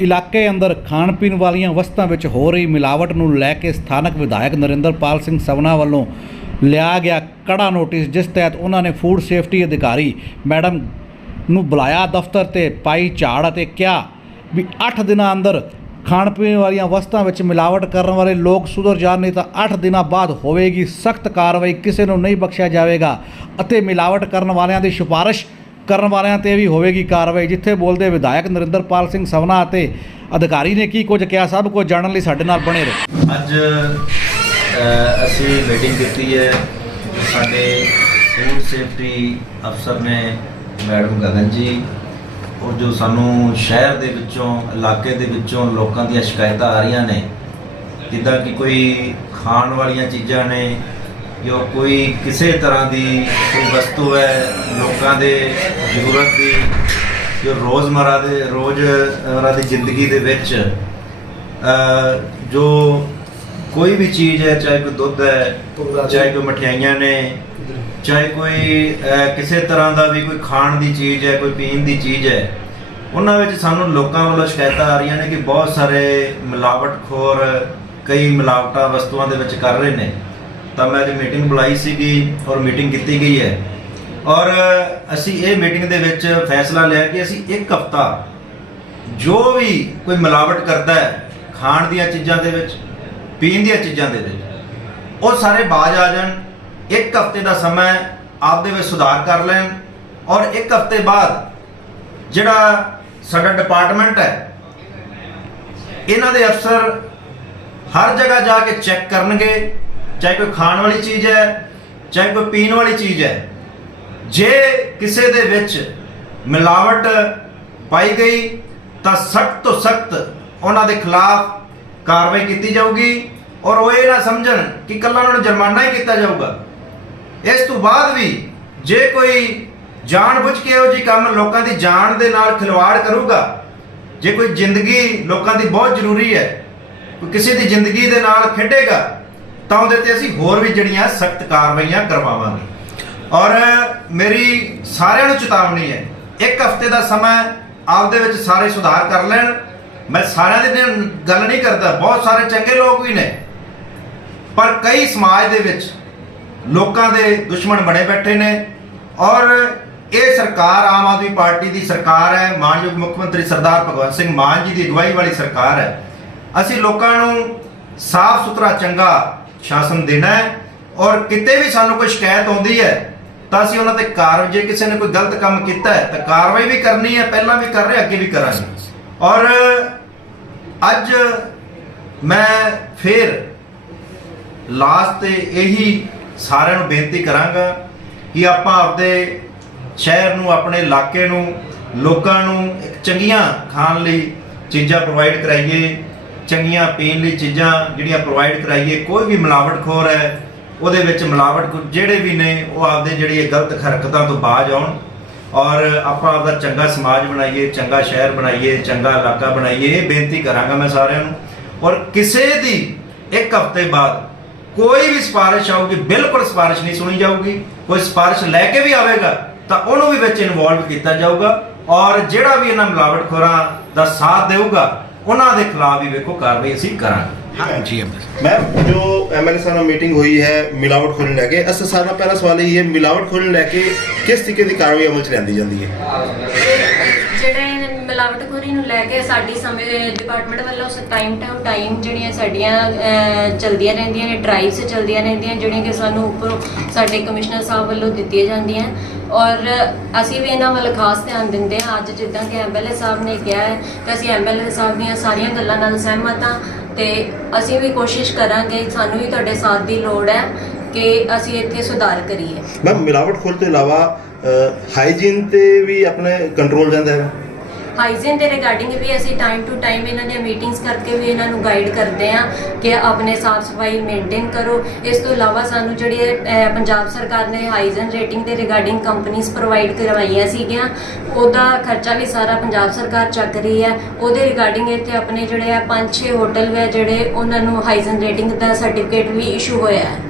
ਇਲਾਕੇ ਅੰਦਰ ਖਾਣ ਪੀਣ ਵਾਲੀਆਂ ਵਸਤਾਂ ਵਿੱਚ ਹੋ ਰਹੀ ਮਿਲਾਵਟ ਨੂੰ ਲੈ ਕੇ ਸਥਾਨਕ ਵਿਧਾਇਕ ਨਰਿੰਦਰਪਾਲ ਸਿੰਘ ਸਵਨਾ ਵੱਲੋਂ ਲਿਆ ਗਿਆ ਕੜਾ ਨੋਟਿਸ, ਜਿਸ ਤਹਿਤ ਉਹਨਾਂ ਨੇ ਫੂਡ ਸੇਫਟੀ ਅਧਿਕਾਰੀ ਮੈਡਮ ਨੂੰ ਬੁਲਾਇਆ ਦਫ਼ਤਰ ਤੇ ਪਾਈ ਝਾੜ ਅਤੇ ਕਿਹਾ ਵੀ 8 ਦਿਨਾਂ ਅੰਦਰ ਖਾਣ ਪੀਣ ਵਾਲੀਆਂ ਵਸਤਾਂ ਵਿੱਚ ਮਿਲਾਵਟ ਕਰਨ ਵਾਲੇ ਲੋਕ ਸੁਧਰ ਜਾਣ, ਨਹੀਂ ਤਾਂ 8 ਦਿਨਾਂ ਬਾਅਦ ਹੋਵੇਗੀ ਸਖਤ ਕਾਰਵਾਈ, ਕਿਸੇ ਨੂੰ ਨਹੀਂ ਬਖਸ਼ਿਆ ਜਾਵੇਗਾ ਅਤੇ ਮਿਲਾਵਟ ਕਰਨ ਵਾਲਿਆਂ ਦੀ ਸਿਫਾਰਿਸ਼ ਕਰਨ ਵਾਲਿਆਂ ਤੇ ਵੀ ਹੋਵੇਗੀ ਕਾਰਵਾਈ, ਜਿੱਥੇ ਬੋਲਦੇ ਵਿਧਾਇਕ ਨਰਿੰਦਰਪਾਲ ਸਿੰਘ ਸਵਨਾ ਅਤੇ ਅਧਿਕਾਰੀ ਨੇ ਕੀ ਕੁਝ ਕਿਹਾ, ਸਭ ਕੁਝ ਜਾਣਨ ਲਈ ਸਾਡੇ ਨਾਲ ਬਣੇ ਰਹੋ। ਅੱਜ ਅਸੀਂ ਮੀਟਿੰਗ ਕੀਤੀ ਹੈ, ਸਾਡੇ ਫੂਡ ਸੇਫਟੀ ਅਫਸਰ ਨੇ ਮੈਡਮ ਗਗਨ ਜੀ ਔਰ ਜੋ ਸਾਨੂੰ ਸ਼ਹਿਰ ਦੇ ਵਿੱਚੋਂ, ਇਲਾਕੇ ਦੇ ਵਿੱਚੋਂ ਲੋਕਾਂ ਦੀਆਂ ਸ਼ਿਕਾਇਤਾਂ ਆ ਰਹੀਆਂ ਨੇ, ਜਿੱਦਾਂ ਕਿ ਕੋਈ ਖਾਣ ਵਾਲੀਆਂ ਚੀਜ਼ਾਂ ਨੇ ਜੋ ਕੋਈ ਕਿਸੇ ਤਰ੍ਹਾਂ ਦੀ ਕੋਈ ਵਸਤੂ ਹੈ, ਲੋਕਾਂ ਦੇ ਜ਼ਰੂਰਤ ਦੀ, ਜੋ ਰੋਜ਼ਮਰਾ ਦੇ, ਰੋਜ਼ਮਰਾ ਦੀ ਜ਼ਿੰਦਗੀ ਦੇ ਵਿੱਚ ਜੋ ਕੋਈ ਵੀ ਚੀਜ਼ ਹੈ, ਚਾਹੇ ਕੋਈ ਦੁੱਧ ਹੈ, ਚਾਹੇ ਕੋਈ ਮਠਿਆਈਆਂ ਨੇ, ਚਾਹੇ ਕੋਈ ਕਿਸੇ ਤਰ੍ਹਾਂ ਦਾ ਵੀ ਕੋਈ ਖਾਣ ਦੀ ਚੀਜ਼ ਹੈ, ਕੋਈ ਪੀਣ ਦੀ ਚੀਜ਼ ਹੈ, ਉਹਨਾਂ ਵਿੱਚ ਸਾਨੂੰ ਲੋਕਾਂ ਵੱਲੋਂ ਸ਼ਿਕਾਇਤਾਂ ਆ ਰਹੀਆਂ ਨੇ ਕਿ ਬਹੁਤ ਸਾਰੇ ਮਿਲਾਵਟਖੋਰ ਕਈ ਮਿਲਾਵਟਾਂ ਵਸਤੂਆਂ ਦੇ ਵਿੱਚ ਕਰ ਰਹੇ ਨੇ। ਤਾਂ ਮੈਂ ਅੱਜ ਮੀਟਿੰਗ ਬੁਲਾਈ ਸੀਗੀ ਔਰ ਮੀਟਿੰਗ ਕੀਤੀ ਗਈ ਹੈ। ਔਰ ਅਸੀਂ ਇਹ ਮੀਟਿੰਗ ਦੇ ਵਿੱਚ ਫੈਸਲਾ ਲਿਆ ਕਿ ਅਸੀਂ ਇੱਕ ਹਫ਼ਤਾ ਜੋ ਵੀ ਕੋਈ ਮਿਲਾਵਟ ਕਰਦਾ ਹੈ, ਖਾਣ ਦੀਆਂ ਚੀਜ਼ਾਂ ਦੇ ਵਿੱਚ, ਪੀਣ ਦੀਆਂ ਚੀਜ਼ਾਂ ਦੇ ਵਿੱਚ, ਉਹ ਸਾਰੇ ਬਾਜ ਆ ਜਾਣ। ਇੱਕ ਹਫ਼ਤੇ ਦਾ ਸਮਾਂ ਆਪਦੇ ਵਿੱਚ ਸੁਧਾਰ ਕਰ ਲੈਣ ਔਰ ਇੱਕ ਹਫ਼ਤੇ ਬਾਅਦ ਜਿਹੜਾ ਸਾਡਾ ਡਿਪਾਰਟਮੈਂਟ ਹੈ, ਇਹਨਾਂ ਦੇ ਅਫਸਰ ਹਰ ਜਗ੍ਹਾ ਜਾ ਕੇ ਚੈੱਕ ਕਰਨਗੇ ਚਾਹੇ ਕੋਈ ਖਾਣ ਵਾਲੀ ਚੀਜ਼ ਹੈ, ਚਾਹੇ ਕੋਈ ਪੀਣ ਵਾਲੀ ਚੀਜ਼ ਹੈ, ਜੇ ਕਿਸੇ ਦੇ ਵਿੱਚ ਮਿਲਾਵਟ ਪਾਈ ਗਈ, ਤਾਂ ਸਖਤ ਤੋਂ ਸਖਤ ਉਹਨਾਂ ਦੇ ਖਿਲਾਫ ਕਾਰਵਾਈ ਕੀਤੀ ਜਾਊਗੀ ਔਰ ਉਹ ਇਹ ਨਾ ਸਮਝਣ ਕਿ ਕੱਲਾ ਉਹਨਾਂ ਨੂੰ ਜੁਰਮਾਨਾ ਹੀ ਕੀਤਾ ਜਾਊਗਾ। ਇਸ ਤੋਂ ਬਾਅਦ ਵੀ ਜੇ ਕੋਈ ਜਾਣਬੁੱਝ ਕੇ ਇਹੋ ਜਿਹੀ ਕੰਮ ਲੋਕਾਂ ਦੀ ਜਾਨ ਦੇ ਨਾਲ ਖਿਲਵਾੜ ਕਰੂਗਾ, ਜੇ ਕੋਈ ਜ਼ਿੰਦਗੀ ਲੋਕਾਂ ਦੀ ਬਹੁਤ ਜ਼ਰੂਰੀ ਹੈ, ਕੋਈ ਕਿਸੇ ਦੀ ਜ਼ਿੰਦਗੀ ਦੇ ਨਾਲ ਖੇਡੇਗਾ ਤਾਂ ਉਹਦੇ ਤੇ ਅਸੀਂ ਹੋਰ ਵੀ ਜਿਹੜੀਆਂ ਸਖਤ ਕਾਰਵਾਈਆਂ ਕਰਵਾਵਾਂਗੇ। ਔਰ ਮੇਰੀ ਸਾਰਿਆਂ ਨੂੰ ਚੇਤਾਵਨੀ ਹੈ, ਇੱਕ ਹਫ਼ਤੇ ਦਾ ਸਮਾਂ ਆਪਦੇ ਵਿੱਚ ਸਾਰੇ ਸੁਧਾਰ ਕਰ ਲੈਣ। ਮੈਂ ਸਾਰਿਆਂ ਦੀ ਗੱਲ ਨਹੀਂ ਕਰਦਾ, ਬਹੁਤ ਸਾਰੇ ਚੰਗੇ ਲੋਕ ਵੀ ਨੇ। ਪਰ ਕਈ ਸਮਾਜ ਦੇ ਵਿੱਚ ਲੋਕਾਂ ਦੇ ਦੁਸ਼ਮਣ ਬਣੇ ਬੈਠੇ ਨੇ। ਔਰ ਇਹ ਸਰਕਾਰ ਆਮ ਆਦਮੀ ਪਾਰਟੀ ਦੀ ਸਰਕਾਰ ਹੈ, ਮਾਨਯੋਗ ਮੁੱਖ ਮੰਤਰੀ ਸਰਦਾਰ ਭਗਵੰਤ ਸਿੰਘ ਮਾਨ ਜੀ ਦੀ ਅਗਵਾਈ ਵਾਲੀ ਸਰਕਾਰ ਹੈ। ਅਸੀਂ ਲੋਕਾਂ ਨੂੰ ਸਾਫ਼ ਸੁਥਰਾ ਚੰਗਾ ਸ਼ਾਸਨ ਦੇਣਾ ਹੈ ਔਰ ਕਿਤੇ ਵੀ ਸਾਨੂੰ ਕੋਈ ਸ਼ਿਕਾਇਤ ਆਉਂਦੀ ਹੈ, ਤਾਂ ਅਸੀਂ ਉਹਨਾਂ ਤੇ ਕਾਰਵਾਈ, ਜੇ ਕਿਸੇ ਨੇ ਕੋਈ ਗਲਤ ਕੰਮ ਕੀਤਾ ਹੈ, ਤਾਂ ਕਾਰਵਾਈ ਵੀ ਕਰਨੀ ਹੈ, ਪਹਿਲਾਂ ਵੀ ਕਰ ਰਹੇ, ਅੱਗੇ ਵੀ ਕਰਾਂਗੇ। ਔਰ ਅੱਜ ਮੈਂ ਫੇਰ ਲਾਸਟ ਤੇ ਇਹੀ ਸਾਰਿਆਂ ਨੂੰ ਬੇਨਤੀ ਕਰਾਂਗਾ ਕਿ ਆਪਾਂ ਆਪਦੇ ਸ਼ਹਿਰ ਨੂੰ, ਆਪਣੇ ਇਲਾਕੇ ਨੂੰ, ਲੋਕਾਂ ਨੂੰ ਇੱਕ ਚੰਗੀਆਂ ਖਾਣ ਲਈ ਚੀਜ਼ਾਂ ਪ੍ਰੋਵਾਈਡ ਕਰਾਈਏ। ਚੰਗੀਆਂ ਪੀਣ ਲਈ ਚੀਜ਼ਾਂ ਜਿਹੜੀਆਂ ਪ੍ਰੋਵਾਈਡ ਕਰਾਈਏ, ਕੋਈ ਵੀ ਮਿਲਾਵਟਖੋਰ ਹੈ, ਉਹਦੇ ਵਿੱਚ ਮਿਲਾਵਟ ਜਿਹੜੇ ਵੀ ਨੇ, ਉਹ ਆਪਦੇ ਜਿਹੜੀ ਇਹ ਗਲਤ ਹਰਕਤਾਂ ਤੋਂ ਬਾਜ ਆਉਣ ਔਰ ਆਪਾਂ ਆਪਦਾ ਚੰਗਾ ਸਮਾਜ ਬਣਾਈਏ, ਚੰਗਾ ਸ਼ਹਿਰ ਬਣਾਈਏ, ਚੰਗਾ ਇਲਾਕਾ ਬਣਾਈਏ, ਇਹ ਬੇਨਤੀ ਕਰਾਂਗਾ ਮੈਂ ਸਾਰਿਆਂ ਨੂੰ। ਔਰ ਕਿਸੇ ਦੀ ਇੱਕ ਹਫ਼ਤੇ ਬਾਅਦ ਕੋਈ ਵੀ ਸਿਫਾਰਿਸ਼ ਆਊਗੀ, ਬਿਲਕੁਲ ਸਿਫਾਰਿਸ਼ ਨਹੀਂ ਸੁਣੀ ਜਾਊਗੀ, ਕੋਈ ਸਿਫਾਰਿਸ਼ ਲੈ ਕੇ ਵੀ ਆਵੇਗਾ, ਤਾਂ ਉਹਨੂੰ ਵੀ ਵਿੱਚ ਇਨਵੋਲਵ ਕੀਤਾ ਜਾਊਗਾ ਔਰ ਜਿਹੜਾ ਵੀ ਇਹਨਾਂ ਮਿਲਾਵਟਖੋਰਾਂ ਦਾ ਸਾਥ ਦੇਊਗਾ ਉਹਨਾਂ ਦੇ ਖਿਲਾਫ ਵੀ ਵੇਖੋ ਕਾਰਵਾਈ ਅਸੀਂ ਕਰਾਂਗੇ ਜੀ मैम जो एमएलए साहब ਨਾਲ ਮੀਟਿੰਗ ਹੋਈ ਹੈ ਮਿਲਾਵਟ ਖੋਲਣ ਲੈ ਕੇ ਅਸਾਂ ਸਾਡਾ ਪਹਿਲਾ ਸਵਾਲ ਇਹ ਹੈ ਮਿਲਾਵਟ ਖੋਲਣ ਲੈ ਕੇ ਕਿਸ ਤਰੀਕੇ ਦੀ ਕਾਰਵਾਈ ਅਮਲ ਚ ਲਿਆਂਦੀ ਜਾਂਦੀ ਹੈ ਜਿਹੜੇ ਮਿਲਾਵਟਖੋਰੀ ਨੂੰ ਲੈ ਕੇ ਸਾਡੀ ਸਮੇਂ ਡਿਪਾਰਟਮੈਂਟ ਵੱਲੋਂ ਟਾਈਮ ਟੂ ਟਾਈਮ ਜਿਹੜੀਆਂ ਸਾਡੀਆਂ ਚਲਦੀਆਂ ਰਹਿੰਦੀਆਂ ਨੇ ਡਰਾਈਵਸ ਚਲਦੀਆਂ ਰਹਿੰਦੀਆਂ, ਜਿਹੜੀਆਂ ਕਿ ਸਾਨੂੰ ਉੱਪਰੋਂ ਸਾਡੇ ਕਮਿਸ਼ਨਰ ਸਾਹਿਬ ਵੱਲੋਂ ਦਿੱਤੀਆਂ ਜਾਂਦੀਆਂ। ਔਰ ਅਸੀਂ ਵੀ ਇਹਨਾਂ ਵੱਲ ਖਾਸ ਧਿਆਨ ਦਿੰਦੇ ਹਾਂ। ਅੱਜ ਜਿੱਦਾਂ ਕਿ ਐਮਐਲਏ ਸਾਹਿਬ ਨੇ ਕਿਹਾ ਹੈ ਤੇ ਅਸੀਂ ਐਮਐਲਏ ਸਾਹਿਬ ਦੀਆਂ ਸਾਰੀਆਂ ਗੱਲਾਂ ਨਾਲ ਸਹਿਮਤ ਹਾਂ ਤੇ ਅਸੀਂ ਵੀ ਕੋਸ਼ਿਸ਼ ਕਰਾਂਗੇ, ਸਾਨੂੰ ਵੀ ਤੁਹਾਡੇ ਸਾਥ ਦੀ ਲੋੜ ਹੈ ਕਿ ਅਸੀਂ ਇੱਥੇ ਸੁਧਾਰ ਕਰੀਏ। ਮੈਮ ਮਿਲਾਵਟ ਖੋਲ ਤੋਂ ਇਲਾਵਾ ਹਾਈਜੀਨ ਤੇ ਵੀ ਆਪਣੇ ਕੰਟਰੋਲ ਜਾਂਦਾ ਹੈ? ਹਾਈਜੀਨ ਦੇ ਰਿਗਾਰਡਿੰਗ ਵੀ ਅਸੀਂ ਟਾਈਮ ਟੂ ਟਾਈਮ ਇਹਨਾਂ ਦੀਆਂ ਮੀਟਿੰਗਸ ਕਰਕੇ ਵੀ ਇਹਨਾਂ ਨੂੰ ਗਾਈਡ ਕਰਦੇ ਆ ਕਿ ਆਪਣੇ ਸਾਫ਼ ਸਫ਼ਾਈ ਮੇਨਟੇਨ ਕਰੋ। ਇਸ ਤੋਂ ਇਲਾਵਾ ਸਾਨੂੰ ਜਿਹੜੀ ਇਹ, ਪੰਜਾਬ ਸਰਕਾਰ ਨੇ ਹਾਈਜੀਨ ਰੇਟਿੰਗ ਦੇ ਰਿਗਾਰਡਿੰਗ ਕੰਪਨੀਆਂ ਪ੍ਰੋਵਾਈਡ ਕਰਵਾਈਆਂ ਸੀਗੀਆਂ ਉਹਦਾ ਖਰਚਾ ਵੀ ਸਾਰਾ ਪੰਜਾਬ ਸਰਕਾਰ ਚੱਕ ਰਹੀ ਹੈ। ਉਹਦੇ ਰਿਗਾਰਡਿੰਗ ਇੱਥੇ ਆਪਣੇ ਜਿਹੜੇ ਆ ਪੰਜ ਛੇ ਹੋਟਲ ਵੇ ਜਿਹੜੇ ਉਹਨਾਂ ਨੂੰ ਹਾਈਜੀਨ ਰੇਟਿੰਗ ਦਾ ਸਰਟੀਫਿਕੇਟ ਵੀ ਇਸ਼ੂ ਹੋਇਆ ਹੈ।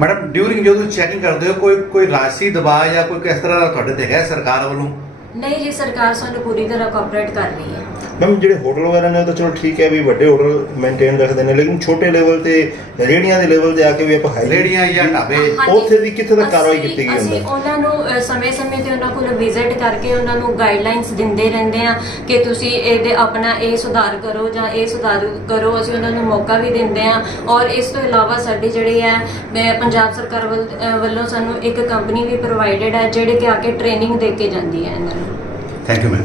ਮੈਡਮ ਡਿਊਰਿੰਗ ਜਦੋਂ ਚੈਕਿੰਗ ਕਰਦੇ ਹੋ ਕੋਈ ਕੋਈ ਰਾਸ਼ੀ ਦਬਾਅ ਜਾਂ ਕੋਈ ਕਿਸ ਤਰ੍ਹਾਂ ਦਾ ਤੁਹਾਡੇ ਤੇ ਹੈ ਸਰਕਾਰ ਵੱਲੋਂ? ਨਹੀਂ ਜੀ ਸਰਕਾਰ ਸਾਨੂੰ ਪੂਰੀ ਤਰ੍ਹਾਂ ਕੋਆਪਰੇਟ ਕਰ ਰਹੀ ਹੈ। ਮੈਮ ਜਿਹੜੇ ਹੋਟਲ ਵਗੈਰਾ ਨੇ ਉਹ ਤਾਂ ਚਲੋ ਠੀਕ ਹੈ ਵੀ ਵੱਡੇ ਹੋਟਲ ਮੇਨਟੇਨ ਰੱਖਦੇ ਨੇ ਲੇਕਿਨ ਛੋਟੇ ਲੈਵਲ ਤੇ ਰੇੜੀਆਂ ਦੇ ਲੈਵਲ ਤੇ ਆ ਕੇ ਵੀ ਆਪਾਂ ਹਾਈ ਰੇੜੀਆਂ ਜਾਂ ਢਾਬੇ ਹਾਂਜੀ। ਉੱਥੇ ਦੀ ਕਿੱਥੇ ਤੱਕ ਕਾਰਵਾਈ ਅਸੀਂ- ਕੀਤੀ ਗਈ ਅਸੀਂ ਹੁੰਦਾ? ਉਹਨਾਂ ਨੂੰ ਸਮੇਂ-ਸਮੇਂ ਤੇ ਉਹਨਾਂ ਕੋਲ ਵਿਜ਼ਿਟ ਕਰਕੇ ਉਹਨਾਂ ਨੂੰ ਗਾਈਡਲਾਈਨਸ ਦਿੰਦੇ ਰਹਿੰਦੇ ਆ ਕਿ ਤੁਸੀਂ ਇਹਦੇ ਆਪਣਾ ਇਹ ਸੁਧਾਰ ਕਰੋ ਜਾਂ ਇਹ ਸੁਧਾਰ ਕਰੋ ਅਸੀਂ ਉਹਨਾਂ ਨੂੰ ਮੌਕਾ ਵੀ ਦਿੰਦੇ ਆ ਔਰ ਇਸ ਤੋਂ ਇਲਾਵਾ ਸਾਡੀ ਜਿਹੜੀ ਹੈ ਅਹ ਪੰਜਾਬ ਸਰਕਾਰ ਵੱਲ- ਅਹ ਵੱਲੋਂ ਸਾਨੂੰ ਇੱਕ ਕੰਪਨੀ ਵੀ ਪ੍ਰੋਵਾਈਡਡ ਹੈ ਜਿਹੜੇ ਕਿ ਆ ਕੇ ਟ੍ਰੇਨਿੰਗ ਦੇ ਕੇ ਜਾਂਦੀ ਹੈ ਇਹਨਾਂ ਨੂੰ thank you ma'am